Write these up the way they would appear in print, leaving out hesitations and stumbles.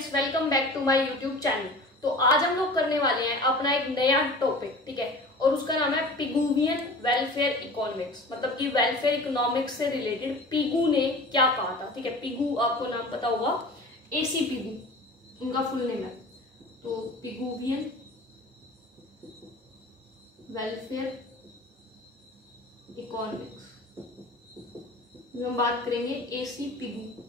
Friends, welcome back to my YouTube channel. तो आज हम लोग करने वाले हैं अपना एक नया टॉपिक, ठीक है, और उसका नाम है पिगुवियन वेलफेयर इकोनॉमिक्स। मतलब कि वेलफेयर इकोनॉमिक्स से रिलेटेड पिगू ने क्या कहा था, ठीक है। पिगू आपको नाम पता होगा, एसी पिगू उनका फुल नेम है। तो पिगुवियन वेलफेयर इकोनॉमिक्स में हम बात करेंगे एसी पिगू।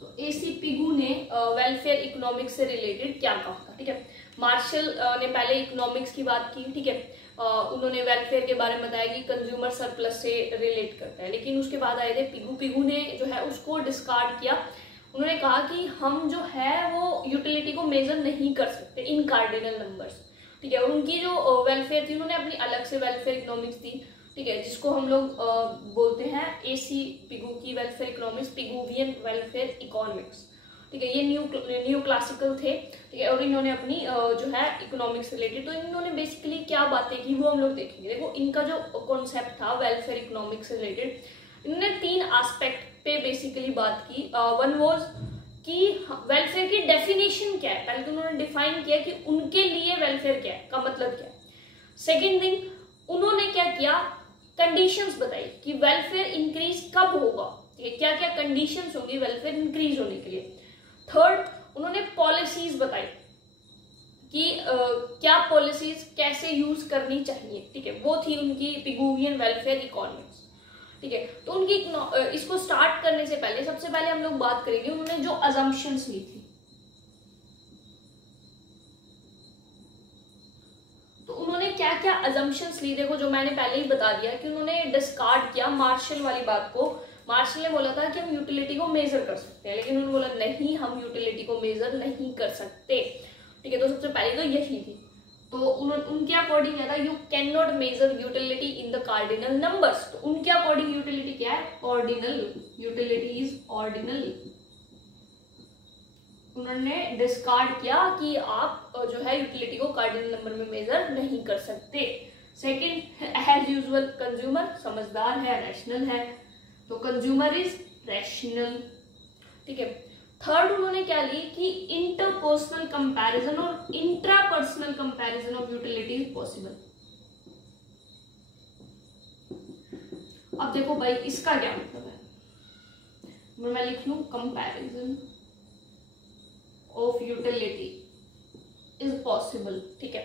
तो एसी पिगू ने वेलफेयर इकोनॉमिक्स से रिलेटेड क्या कहा था, ठीक है। मार्शल ने पहले इकोनॉमिक्स की बात की, ठीक है। उन्होंने वेलफेयर के बारे में बताया कि कंज्यूमर सरप्लस से रिलेट करता है, लेकिन उसके बाद आए थे पिगू। पिगू ने जो है उसको डिस्कार्ड किया। उन्होंने कहा कि हम जो है वो यूटिलिटी को मेजर नहीं कर सकते इन कार्डिनल नंबर्स, ठीक है। और उनकी जो वेलफेयर थी, उन्होंने अपनी अलग से वेलफेयर इकोनॉमिक्स दी, ठीक है, जिसको हम लोग बोलते हैं एसी पिगू की वेलफेयर इकोनॉमिक्स, पिगुवियन वेलफेयर इकोनॉमिक्स, ठीक है। ये न्यू क्लासिकल थे, ठीक है। और इन्होंने अपनी जो है इकोनॉमिक्स रिलेटेड, तो इन्होंने बेसिकली क्या बातें की वो हम लोग देखेंगे। देखो, इनका जो कॉन्सेप्ट था वेलफेयर इकोनॉमिक्स से रिलेटेड, इन्होंने 3 एस्पेक्ट पे बेसिकली बात की। वन वाज कि वेलफेयर की डेफिनेशन क्या है। पहले तो उन्होंने डिफाइन किया कि उनके लिए वेलफेयर क्या है, का मतलब क्या है। सेकेंड थिंग, उन्होंने क्या किया, कंडीशंस बताई कि वेलफेयर इंक्रीज कब होगा, ठीक है, क्या क्या कंडीशंस होंगी वेलफेयर इंक्रीज होने के लिए। थर्ड, उन्होंने पॉलिसीज बताई कि क्या पॉलिसीज कैसे यूज करनी चाहिए, ठीक है। वो थी उनकी पिगुवियन वेलफेयर इकोनॉमिक्स, ठीक है। तो उनकी इसको स्टार्ट करने से पहले सबसे पहले हम लोग बात करेंगे उन्होंने जो अजम्पशंस ली थी। तो उन्होंने क्या क्या अजम्पशंस ली, देखो जो मैंने पहले ही बता दिया कि उन्होंने डिस्कार्ड किया मार्शल वाली बात को। मार्शल ने बोला था कि हम यूटिलिटी को मेजर कर सकते हैं, लेकिन उन्होंने बोला नहीं, हम यूटिलिटी को मेजर नहीं कर सकते, ठीक है। तो सबसे पहले तो यही थी। तो उनके अकॉर्डिंग क्या था, you can not measure utility in the cardinal numbers. तो उनके अकॉर्डिंग यूटिलिटी क्या है, ऑर्डिनल। Utility is ordinal. उन्होंने डिस्कार्ड किया कि आप जो है यूटिलिटी को कार्डिनल नंबर में मेजर नहीं कर सकते। सेकंड, एज यूजुअल कंज्यूमर समझदार है, रैशनल है, तो कंज्यूमर इज रैशनल, ठीक है। थर्ड, उन्होंने क्या ली कि इंटरपर्सनल कंपैरिजन और intrapersonal comparison of utility is possible. अब देखो भाई, इसका क्या मतलब है, मैं लिख लूं comparison of utility is possible, ठीक है।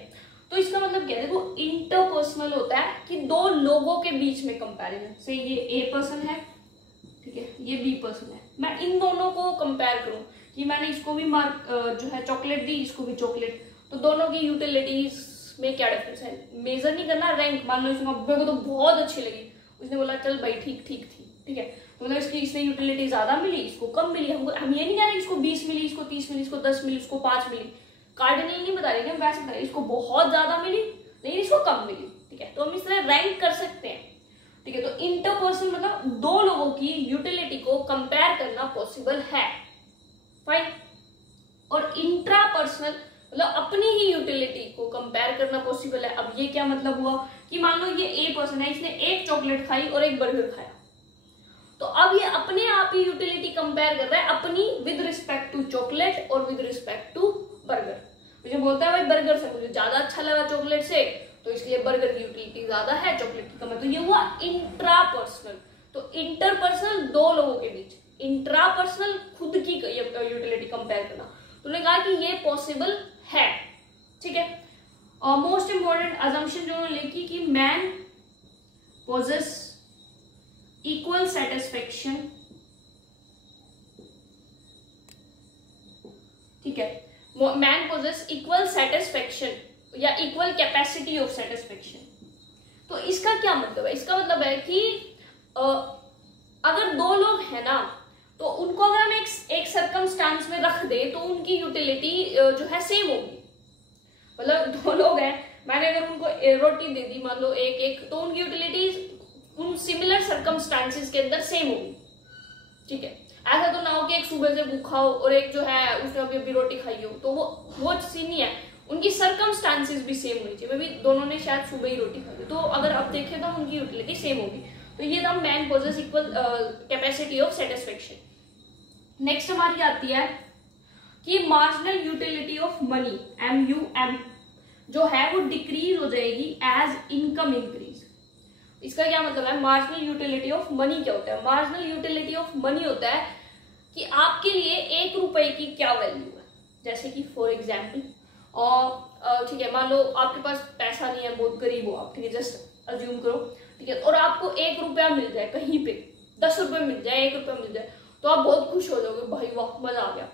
तो इसका मतलब क्या है, देखो इंटरपर्सनल होता है कि दो लोगों के बीच में कंपैरिजन से, ये ए पर्सन है, ठीक है, ये बी पर्सन है, मैं इन दोनों को कंपेयर करूं कि मैंने इसको भी जो है चॉकलेट दी, इसको भी चॉकलेट, तो दोनों की यूटिलिटीज में क्या डिफरेंस है। मेजर नहीं करना, रैंक मान लो इसको मेरे को तो बहुत अच्छी लगी, उसने बोला चल भाई ठीक ठीक थी, ठीक है। तो मतलब इसने यूटिलिटी ज्यादा मिली, इसको कम मिली। हम ये नहीं कह रहे इसको 20 मिली, इसको 30 मिली, इसको 10 मिली, इसको 5 मिली, कार्डिनल नहीं बता रहे, हम वैसे बता रहे इसको बहुत ज्यादा मिली लेकिन इसको कम मिली, ठीक है। तो हम इस तरह रैंक कर सकते हैं, ठीक है। तो इंटरपर्सनल मतलब दो लोगों की यूटिलिटी को कंपेयर करना पॉसिबल है, फाइन। और इंट्रापर्सनल मतलब अपनी ही यूटिलिटी को कंपेयर करना पॉसिबल है। अब ये क्या मतलब हुआ कि मान लो ये ए पर्सन है, इसने एक चॉकलेट खाई और एक बर्गर खाया, तो अब ये अपने आप ही यूटिलिटी कंपेयर कर रहा है अपनी विद रिस्पेक्ट टू चॉकलेट और विद रिस्पेक्ट टू बर्गर। मुझे बोलता है भाई बर्गर से मुझे ज्यादा अच्छा लगा चॉकलेट से, तो इसलिए बर्गर की यूटिलिटी ज्यादा है, चॉकलेट की कम है। तो ये हुआ इंट्रापर्सनल। तो इंटरपर्सनल दो लोगों के बीच, इंट्रापर्सनल खुद की यूटिलिटी कंपेयर करना। तो उन्होंने कहा कि ये पॉसिबल है, ठीक है। और मोस्ट इंपॉर्टेंट अजम्पशन जो उन्होंने लिखी कि मैन पोजेस इक्वल सेटिस्फेक्शन, ठीक है, मैन पोजेस इक्वल सेटिस्फेक्शन या इक्वल कैपेसिटी ऑफ सेटिस्फेक्शन। तो इसका क्या मतलब है, इसका मतलब है कि अगर दो लोग हैं ना, तो उनको अगर हम एक सर्कमस्टांस में रख दे तो उनकी यूटिलिटी जो है सेम होगी। मतलब दो लोग हैं, मैंने अगर उनको रोटी दे दी मान लो एक एक, तो उनकी यूटिलिटी उन सिमिलर सर्कमस्टांसेस के अंदर सेम होगी, ठीक है। ऐसा तो ना हो कि एक सुबह से भूखा हो और एक जो है उसने अभी रोटी खाई हो, तो वो सीन नहीं है। उनकी सर्कमस्टांसेस भी सेम होनी चाहिए, मे बी दोनों ने शायद सुबह ही रोटी खाई, तो अगर आप देखें तो उनकी यूटिलिटी सेम होगी। तो ये था man possess equal capacity of satisfaction. Next हमारी आती है कि marginal utility of money, MUM, जो है वो डिक्रीज हो जाएगी एज इनकम इंक्रीज। इसका क्या मतलब है? मार्जिनल यूटिलिटी ऑफ मनी क्या होता है? मार्जिनल यूटिलिटी ऑफ मनी होता है कि आपके लिए 1 रुपए की क्या वैल्यू है। जैसे कि फॉर एग्जाम्पल, और ठीक है, मान लो आपके पास पैसा नहीं है, बहुत गरीब हो, आपके लिए जस्ट अज्यूम करो, ठीक है, और आपको 1 रुपया मिल जाए कहीं पे, 10 रुपए मिल जाए, 1 रुपया मिल जाए, तो आप बहुत खुश हो जाओगे, भाई वाह मजा आ गया।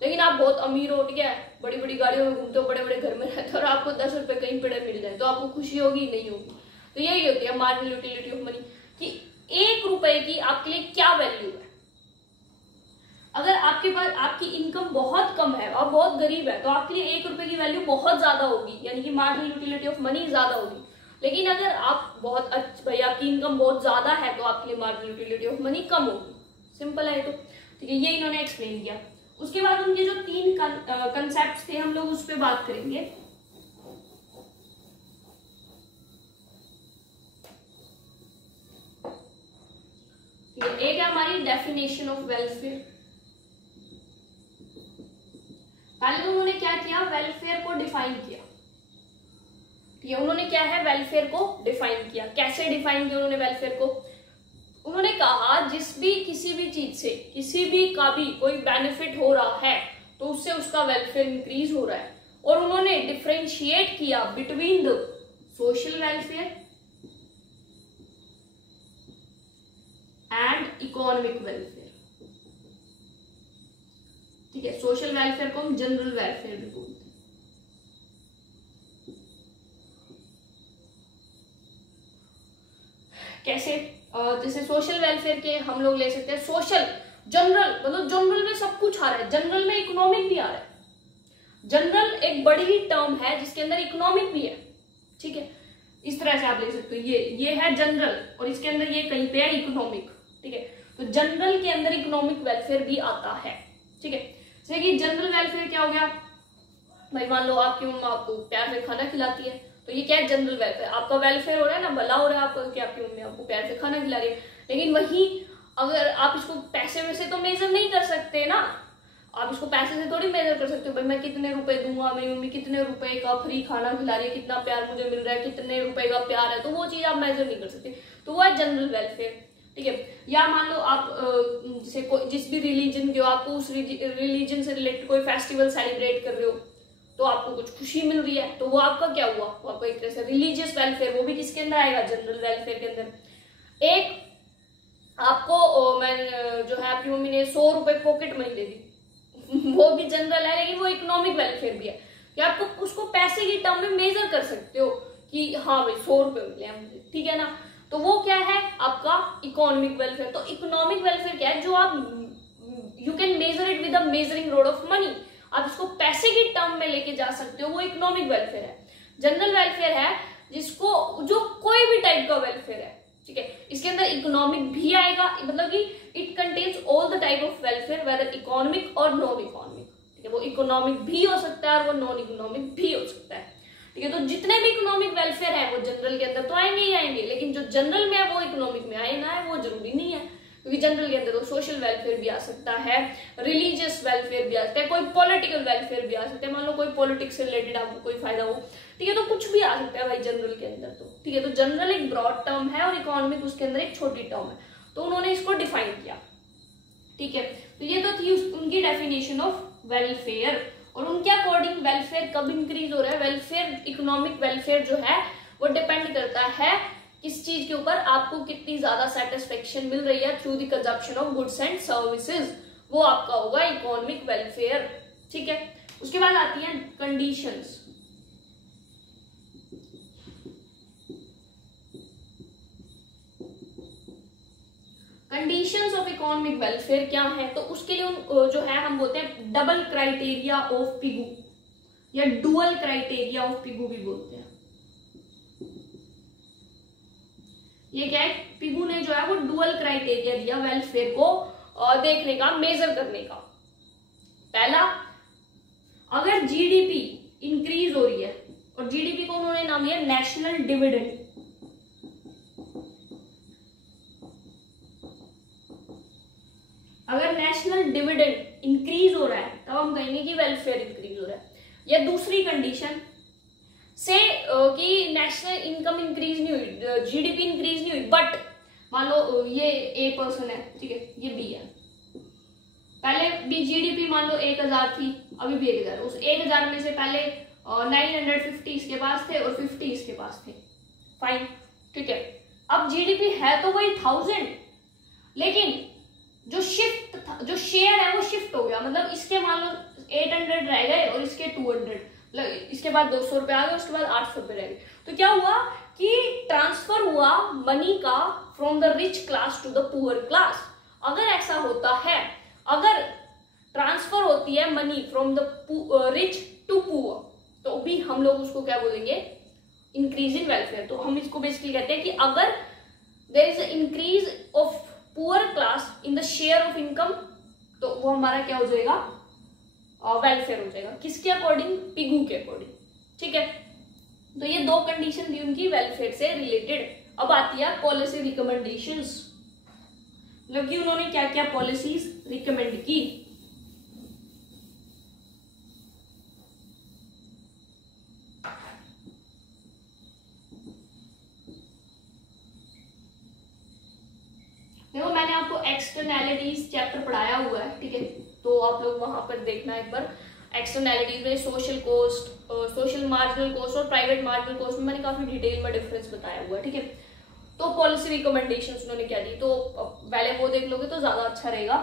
लेकिन आप बहुत अमीर हो, ठीक है, बड़ी बड़ी गाड़ियों में घूमते हो, बड़े बड़े घर में रहते हो, और आपको 10 रुपए कहीं पड़े मिल जाए, तो आपको खुशी होगी? नहीं होगी। तो यही होती है मार्जिनल यूटिलिटी ऑफ मनी, कि 1 रुपए की आपके लिए क्या वैल्यू है। अगर आपके पास आपकी इनकम बहुत कम है और बहुत गरीब है, तो आपके लिए 1 रुपए की वैल्यू बहुत ज्यादा होगी, यानी कि मार्जिनल यूटिलिटी ऑफ मनी ज्यादा होगी। लेकिन अगर आप बहुत अच्छे, भाई आपकी इनकम बहुत ज्यादा है, तो आपके लिए मार्जिनल यूटिलिटी ऑफ मनी कम होगी। सिंपल है तो, ठीक है, ये इन्होंने एक्सप्लेन किया। उसके बाद उनके जो 3 कंसेप्ट थे, हम लोग उस पर बात करेंगे। एक है हमारी डेफिनेशन ऑफ वेलफेयर। पहले तो उन्होंने क्या किया? वेलफेयर को डिफाइन किया। ये उन्होंने क्या है? वेलफेयर को डिफाइन किया। कैसे डिफाइन किया उन्होंने वेलफेयर को? उन्होंने कहा जिस भी किसी भी चीज से किसी भी का भी कोई बेनिफिट हो रहा है, तो उससे उसका वेलफेयर इंक्रीज हो रहा है। और उन्होंने डिफरेंशिएट किया between the social welfare and economic welfare. ठीक है, सोशल वेलफेयर को हम जनरल वेलफेयर भी बोलते हैं। कैसे? जैसे सोशल वेलफेयर के हम लोग ले सकते हैं सोशल, जनरल, मतलब जनरल में सब कुछ आ रहा है, जनरल में इकोनॉमिक भी आ रहा है। जनरल एक बड़ी टर्म है जिसके अंदर इकोनॉमिक भी है, ठीक है, इस तरह से आप ले सकते हो। ये है जनरल और इसके अंदर ये कहीं पे है इकोनॉमिक, ठीक है। तो जनरल के अंदर इकोनॉमिक वेलफेयर भी आता है, ठीक है। जैसे कि जनरल वेलफेयर क्या हो गया? भाई मान लो आपकी मम्मा आपको प्यार से खाना खिलाती है, तो ये क्या है? General welfare. आपका वेलफेयर हो रहा है ना, भला हो रहा है आपका, कि आपकी मम्मी आपको प्यार से खाना खिला रही है। लेकिन वही अगर आप इसको पैसे में से तो मेजर नहीं कर सकते ना, आप इसको पैसे से थोड़ी मेजर कर सकते हो। भाई मैं कितने रुपए दूंगा, मेरी मम्मी कितने रुपए का फ्री खाना खिला रही है, कितना प्यार मुझे मिल रहा है, कितने रुपए का प्यार है, तो वो चीज आप मेजर नहीं कर सकते। तो वो है जनरल वेलफेयर, ठीक है। या मान लो आप जैसे जिस भी रिलीजन के हो, आपको उस रिलीजन से रिलेटेड कोई फेस्टिवल सेलिब्रेट कर रहे हो, तो आपको कुछ खुशी मिल रही है, तो वो आपका क्या हुआ? वो आपका एक तरह से रिलीजियस वेलफेयर, वो भी किसके अंदर आएगा? जनरल वेलफेयर के अंदर। एक आपको मैं जो है आपकी मम्मी ने 100 रुपए पॉकेट मनी दे दी, वो भी जनरल है, लेकिन वो इकोनॉमिक वेलफेयर भी है कि आपको उसको पैसे की टर्म में मेजर कर सकते हो कि हाँ भाई 100 रुपए मिले हैं मुझे, ठीक है ना। तो वो क्या है? आपका इकोनॉमिक वेलफेयर। तो इकोनॉमिक वेलफेयर क्या है? जो आप you can measure it with a measuring road of money, आप इसको पैसे की टर्म में लेके जा सकते हो, वो इकोनॉमिक वेलफेयर है। जनरल वेलफेयर है जिसको जो कोई भी टाइप का वेलफेयर है, ठीक है, इसके अंदर इकोनॉमिक भी आएगा, मतलब कि it contains all the type of welfare, whether economic और नॉन इकोनॉमिक, ठीक है। वो इकोनॉमिक भी हो सकता है और वो नॉन इकोनॉमिक भी हो सकता है, ठीक है। तो जितने भी इकोनॉमिक वेलफेयर है वो जनरल के अंदर तो आएंगे ही आएंगे, लेकिन जो जनरल में है वो इकोनॉमिक में आए ना है वो जरूरी नहीं है, क्योंकि जनरल के अंदर तो सोशल वेलफेयर भी आ सकता है, रिलीजियस वेलफेयर भी आ सकता है, कोई पॉलिटिकल वेलफेयर भी आ सकता है। मान लो कोई पॉलिटिक्स से रिलेटेड आपको कोई फायदा हो, ठीक है, तो कुछ भी आ सकता है भाई जनरल के अंदर, तो ठीक है। तो जनरल एक ब्रॉड टर्म है और इकोनॉमिक उसके अंदर एक छोटी टर्म है, तो उन्होंने इसको डिफाइन किया, ठीक है। तो ये तो थी उनकी डेफिनेशन ऑफ वेलफेयर। और उनके अकॉर्डिंग वेलफेयर कब इंक्रीज हो रहा है? वेलफेयर, इकोनॉमिक वेलफेयर जो है वो डिपेंड करता है किस चीज के ऊपर? आपको कितनी ज्यादा सेटिस्फेक्शन मिल रही है through the consumption of goods and services, वो आपका होगा इकोनॉमिक वेलफेयर, ठीक है। उसके बाद आती हैं conditions. Conditions of economic welfare क्या है? तो उसके लिए जो है हम बोलते हैं डबल क्राइटेरिया ऑफ पिगू, या डुअल क्राइटेरिया ऑफ पिगू भी बोलते हैं। ये क्या है? पिगू ने जो है वो डुअल क्राइटेरिया दिया वेलफेयर को देखने का, मेजर करने का। पहला, अगर जीडीपी इंक्रीज हो रही है, और जीडीपी को उन्होंने नाम दिया नेशनल डिविडेंड, अगर अगर नेशनल डिविडेंड इंक्रीज हो रहा है तब हम कहेंगे कि वेलफेयर इंक्रीज हो रहा है। या दूसरी कंडीशन से कि नेशनल इनकम इंक्रीज नहीं हुई, जीडीपी इंक्रीज नहीं हुई, बट मान लो ये ए पर्सन है, ठीक है, ये बी है, पहले भी जीडीपी मान लो 1000 थी, अभी भी 1000, उस 1000 में से पहले 950 इसके पास थे और 50 इसके पास थे, फाइन, ठीक है। अब जीडीपी है तो वही 1000, लेकिन जो शेयर है वो शिफ्ट हो गया, मतलब इसके मान लो 800 रह गए और इसके 200, मतलब इसके बाद 200 रुपए आ गए, उसके बाद 800 रुपए रह गए। तो क्या हुआ कि ट्रांसफर हुआ मनी का from the rich class to the poor class. अगर ऐसा होता है, अगर ट्रांसफर होती है money from the rich to poor, तो भी हम लोग उसको क्या बोलेंगे, इंक्रीज इन वेलफेयर। तो हम इसको बेसिकली कहते हैं कि अगर there is increase of poor class in the share of income, तो वो हमारा क्या हो जाएगा, वेलफेयर हो जाएगा। किसके अकॉर्डिंग, पिगू के अकॉर्डिंग, ठीक है। तो ये दो कंडीशन थी उनकी वेलफेयर से रिलेटेड। अब आती है पॉलिसी रिकमेंडेशंस, मतलब कि उन्होंने क्या क्या पॉलिसीज रिकमेंड की। देखो मैंने आपको एक्सटर्नैलिटीज चैप्टर पढ़ाया हुआ है, ठीक है, तो आप लोग वहां पर देखना एक बार। एक्सटर्नैलिटीज में social cost, social marginal cost और प्राइवेट मार्जिनल कॉस्ट में मैंने काफी डिटेल में डिफरेंस बताया हुआ है, ठीक है। तो पॉलिसी रिकमेंडेशंस उन्होंने क्या दी, तो पहले वो देख लोगे तो ज्यादा अच्छा रहेगा।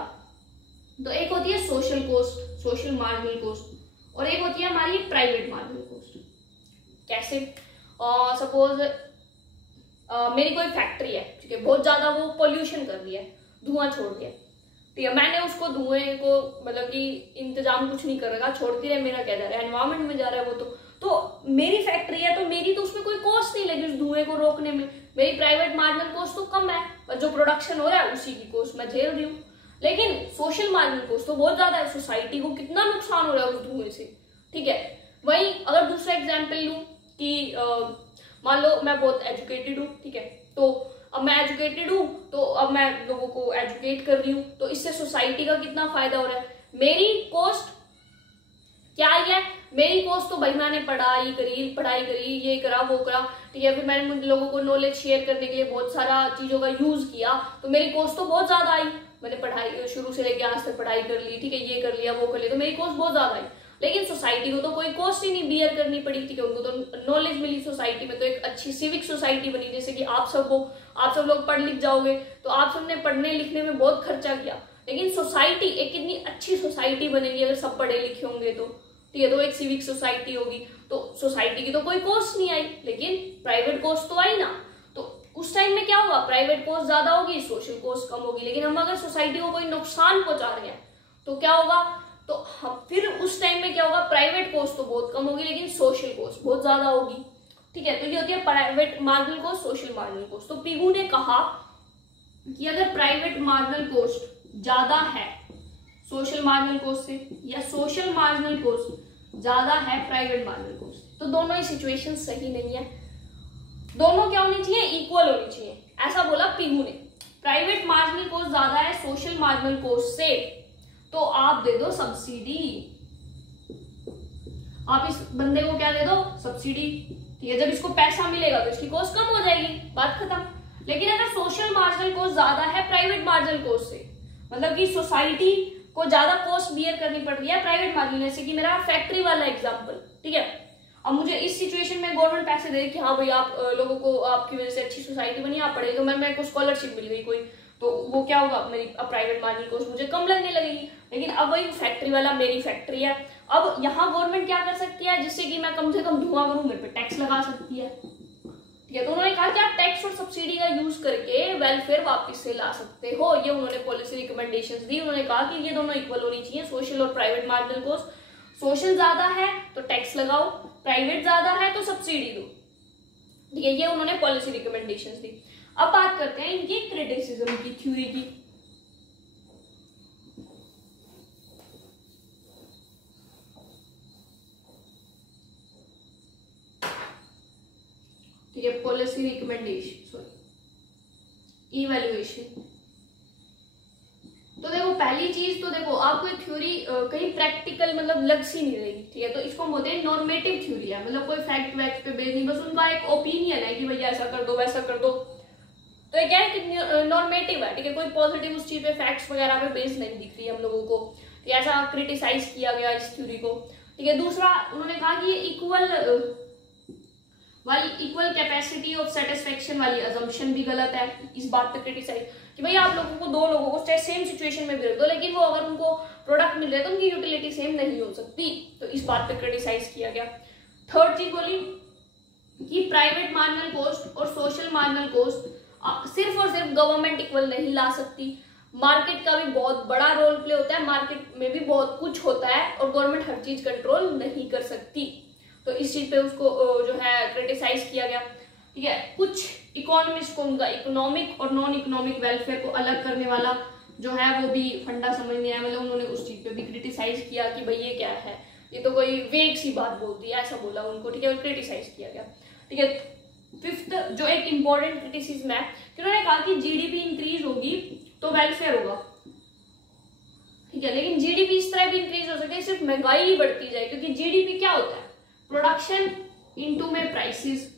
तो एक होती है social cost, social marginal cost, और एक होती है हमारी प्राइवेट मार्जिनल कॉस्ट। कैसे, सपोज मेरी कोई फैक्ट्री है, ठीक है, बहुत ज्यादा वो पोल्यूशन कर रही है, धुआं छोड़ दिया, ठीक है, मैंने उसको धुएं को मतलब कि इंतजाम कुछ नहीं कर रहा, छोड़ती रहे, मेरा क्या जा रहा है, एनवायरमेंट में जा रहा है वो। तो मेरी फैक्ट्री है तो मेरी तो उसमें कोई कॉस्ट नहीं लगी उस धुएं को रोकने में, मेरी प्राइवेट मार्जिनल कॉस्ट तो कम है, और जो प्रोडक्शन हो रहा है उसी की कॉस्ट मैं झेल रही हूँ। लेकिन सोशल मार्जिनल कॉस्ट तो बहुत ज्यादा है, सोसाइटी को कितना नुकसान हो रहा है उस धुएं से, ठीक है। वहीं अगर दूसरा एग्जाम्पल लूं कि मान लो मैं बहुत एजुकेटेड हूँ, ठीक है, तो अब मैं एजुकेटेड हूँ तो अब मैं लोगों को एजुकेट कर रही हूँ, तो इससे सोसाइटी का कितना फायदा हो रहा है। मेरी कॉस्ट क्या है, मेरी कॉस्ट तो भाई मैंने पढ़ाई करी, ये करा वो करा, ठीक है, फिर मैंने लोगों को नॉलेज शेयर करने के लिए बहुत सारा चीजों का यूज किया, तो मेरी कॉस्ट तो बहुत ज्यादा आई। मैंने पढ़ाई शुरू से लेकर आज तक पढ़ाई कर ली, ठीक है, ये कर लिया वो कर लिया, तो मेरी कॉस्ट बहुत ज्यादा आई। लेकिन सोसाइटी को तो कोई कॉस्ट ही नहीं बियर करनी पड़ी, ठीक है, उनको तो नॉलेज मिली, सोसाइटी में तो एक अच्छी सिविक सोसाइटी बनी, जैसे कि आप सब लोग पढ़ लिख जाओगे, तो आप सबने पढ़ने लिखने में बहुत खर्चा किया, लेकिन सोसाइटी एक कितनी अच्छी सोसाइटी बनेगी अगर सब पढ़े लिखे होंगे तो, ठीक है, तो एक सिविक सोसाइटी होगी, तो सोसाइटी की तो कोई कॉस्ट नहीं आई, लेकिन प्राइवेट कॉस्ट तो आई ना। तो उस टाइम में क्या होगा, प्राइवेट कॉस्ट ज्यादा होगी, सोशल कॉस्ट कम होगी। लेकिन हम अगर सोसाइटी को कोई नुकसान पहुंचा रहे हैं तो क्या होगा, तो फिर उस टाइम में क्या होगा, प्राइवेट कॉस्ट तो बहुत कम होगी लेकिन सोशल कॉस्ट बहुत ज्यादा होगी, ठीक है। तो ये होती है private marginal cost, social marginal cost. तो पिगू ने कहा कि अगर प्राइवेट मार्जिनल कॉस्ट ज्यादा है सोशल मार्जिनल कॉस्ट से, या सोशल मार्जिनल कॉस्ट ज्यादा है प्राइवेट मार्जिनल कॉस्ट, तो दोनों ही सिचुएशन सही नहीं है, दोनों क्या होनी चाहिए, इक्वल होनी चाहिए, ऐसा बोला पिगू ने। प्राइवेट मार्जिनल कॉस्ट ज्यादा है सोशल मार्जिनल कॉस्ट से, तो आप दे दो सब्सिडी, आप इस बंदे को क्या दे दो, सब्सिडी, ठीक है। जब इसको पैसा मिलेगा तो इसकी कॉस्ट कम हो जाएगी, बात खत्म। लेकिन अगर सोशल मार्जिनल कॉस्ट ज्यादा है प्राइवेट मार्जिनल कॉस्ट से, मतलब कि सोसाइटी को ज्यादा कॉस्ट बियर करनी पड़ रही है प्राइवेट मार्जिनल, जैसे कि मेरा फैक्ट्री वाला एग्जांपल, ठीक है। अब मुझे इस सिचुएशन में गवर्नमेंट पैसे दे कि हाँ भाई आप लोगों को आपकी वजह से अच्छी सोसाइटी बनी, आप पढ़े, तो मेरे को स्कॉलरशिप मिल गई कोई, तो वो क्या होगा, मेरी प्राइवेट मार्जिनल कॉस्ट मुझे कम लगने लगेगी। लेकिन अब वही फैक्ट्री वाला, मेरी फैक्ट्री है, अब यहाँ गवर्नमेंट क्या कर सकती है, जिससे कि मैं कम से कम धुआं करूं, मेरे पे टैक्स लगा सकती है, ठीक है। तो उन्होंने कहा कि आप टैक्स और सब्सिडी का यूज करके वेलफेयर वापस से ला सकते हो, ये उन्होंने पॉलिसी रिकमेंडेशंस दी। उन्होंने कहा कि ये दोनों इक्वल होनी चाहिए, सोशल और प्राइवेट मार्जिनल कॉस्ट। सोशल ज्यादा है तो टैक्स लगाओ, प्राइवेट ज्यादा है तो सब्सिडी दो, ठीक है, ये उन्होंने पॉलिसी रिकमेंडेशंस दी। अब बात करते हैं इनकी क्रिटिसिज्म की, थ्योरी की। ठीक है, पॉलिसी रिकमेंडेशन, सॉरी, इवैल्यूएशन। तो देखो पहली पहली चीज तो देखो, आपको एक थ्योरी कहीं प्रैक्टिकल मतलब लग सी नहीं रही, ठीक है, तो इसको हम बोलते हैं नॉर्मेटिव थ्योरी है, मतलब कोई फैक्ट वैक्ट पे बेस्ड नहीं, बस उनका एक ओपिनियन है कि भैया ऐसा कर दो वैसा कर दो। तो ये क्या है कि नॉर्मेटिव है, ठीक है, कोई पॉजिटिव उस चीज पे फैक्ट्स वगैरह पे बेस्ड नहीं दिख रही है हम लोगों को, तो ऐसा क्रिटिसाइज किया गया इस थ्योरी को, ठीक है। दूसरा उन्होंने कहा कि इक्वल कैपेसिटी ऑफ सेटिस्फेक्शन वाली अजम्पशन भी गलत है। इस बात पे क्रिटिसाइज कि भाई आप लोगों को, दो लोगों को चाहे सेम सिचुएशन में भी रख दो, लेकिन वो अगर उनको प्रोडक्ट मिल रहा है तो उनकी यूटिलिटी सेम नहीं हो सकती, तो इस बात पे क्रिटिसाइज किया गया। थर्ड चीज बोली कि प्राइवेट मार्जिनल कॉस्ट और सोशल मार्जिनल कॉस्ट सिर्फ और सिर्फ गवर्नमेंट इक्वल नहीं ला सकती, मार्केट का भी बहुत बड़ा रोल प्ले होता है, मार्केट में भी बहुत कुछ होता है और गवर्नमेंट हर चीज कंट्रोल नहीं कर सकती, तो इस चीज पे उसको जो है क्रिटिसाइज किया गया, ठीक है। कुछ इकोनॉमिस्ट को उनका इकोनॉमिक और नॉन इकोनॉमिक वेलफेयर को अलग करने वाला जो है वो भी फंडा समझ नहीं आया, मतलब उन्होंने उस चीज पे भी क्रिटिसाइज किया कि भाई ये क्या है, ये तो कोई वेग सी बात बोलती है, ऐसा बोला उनको, ठीक है, और क्रिटिसाइज किया गया, ठीक है। फिफ्थ जो एक इंपॉर्टेंट क्रिटिसिज्म है कि उन्होंने कहा कि जीडीपी इंक्रीज होगी तो वेलफेयर होगा, ठीक है, लेकिन जीडीपी इस तरह भी इंक्रीज हो सकती है सिर्फ महंगाई ही बढ़ती जाए, क्योंकि जीडीपी क्या होता है, प्रोडक्शन इनटू में प्राइसेस,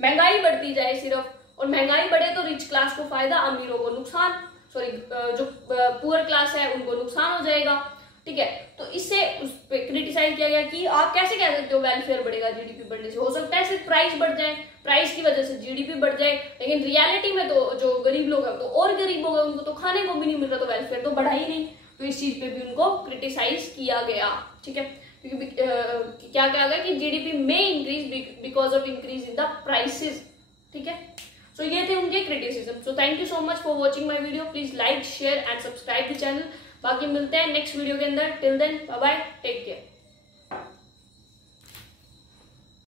महंगाई बढ़ती जाए सिर्फ, और महंगाई बढ़े तो रिच क्लास को फायदा, अमीरों को नुकसान, सॉरी जो पुअर क्लास है उनको नुकसान हो जाएगा, ठीक है। तो इससे उस पे क्रिटिसाइज किया गया कि आप कैसे कह सकते हो वेलफेयर बढ़ेगा जीडीपी बढ़ने से, हो सकता है सिर्फ प्राइस बढ़ जाए, प्राइस की वजह से जीडीपी बढ़ जाए, लेकिन रियलिटी में तो जो गरीब लोग हैं तो और गरीब हो गए, उनको तो खाने को भी नहीं मिल रहा, तो वेलफेयर तो बढ़ा ही नहीं, तो इस चीज पे भी उनको क्रिटिसाइज किया गया, ठीक है, क्योंकि क्या कहा गया कि जीडीपी में increase because of increase in the prices, ठीक है। सो ये थे उनके criticism. So thank you so much for watching my video, please like share and subscribe the channel, बाकी मिलते हैं नेक्स्ट वीडियो के अंदर, till then bye bye, take care.